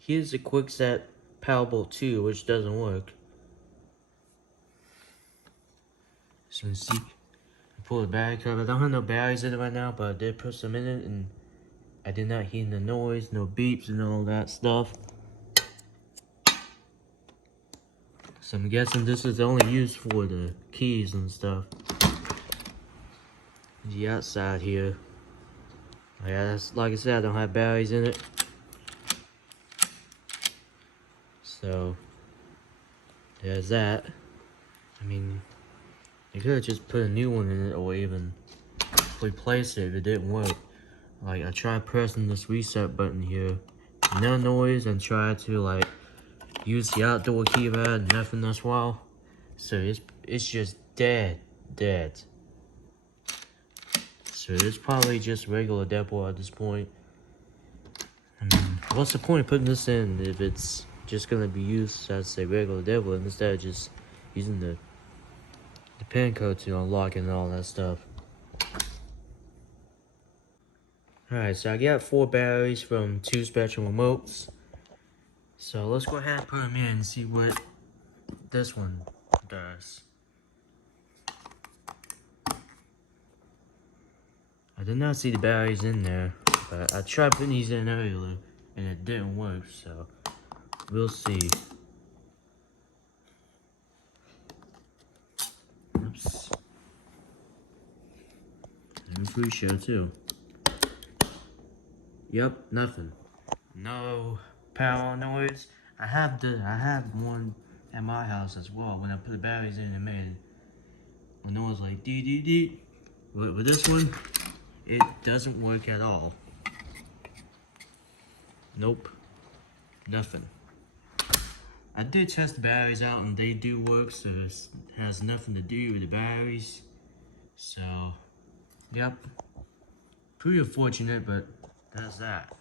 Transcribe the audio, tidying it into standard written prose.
here's the Kwikset Powerbolt 2, which doesn't work. So you see, I pull the battery cover. I don't have no batteries in it right now, but I did put some in it, and I did not hear the noise, no beeps and all that stuff. So I'm guessing this is only used for the keys and stuff. The outside here. Yeah, that's, like I said, I don't have batteries in it. So there's that. I mean, you could have just put a new one in it or even replace it if it didn't work. Like, I tried pressing this reset button here, no noise, and tried to like use the outdoor keypad, nothing as well. So it's just dead. So it's probably just regular deadbolt at this point. I mean, what's the point of putting this in if it's just gonna be used as a regular deadbolt instead of just using the pin code to unlock it and all that stuff. Alright, so I got 4 batteries from 2 Spectrum remotes. So let's go ahead and put them in and see what this one does. I did not see the batteries in there, but I tried putting these in earlier and it didn't work, so we'll see. Oops. I'm pretty sure too. Yep, nothing. No power noise. I have one at my house as well. When I put the batteries in, it made a noise like dee dee dee. But with this one, it doesn't work at all. Nope, nothing. I did test the batteries out and they do work, so it has nothing to do with the batteries. So, yep, pretty unfortunate, but that's that.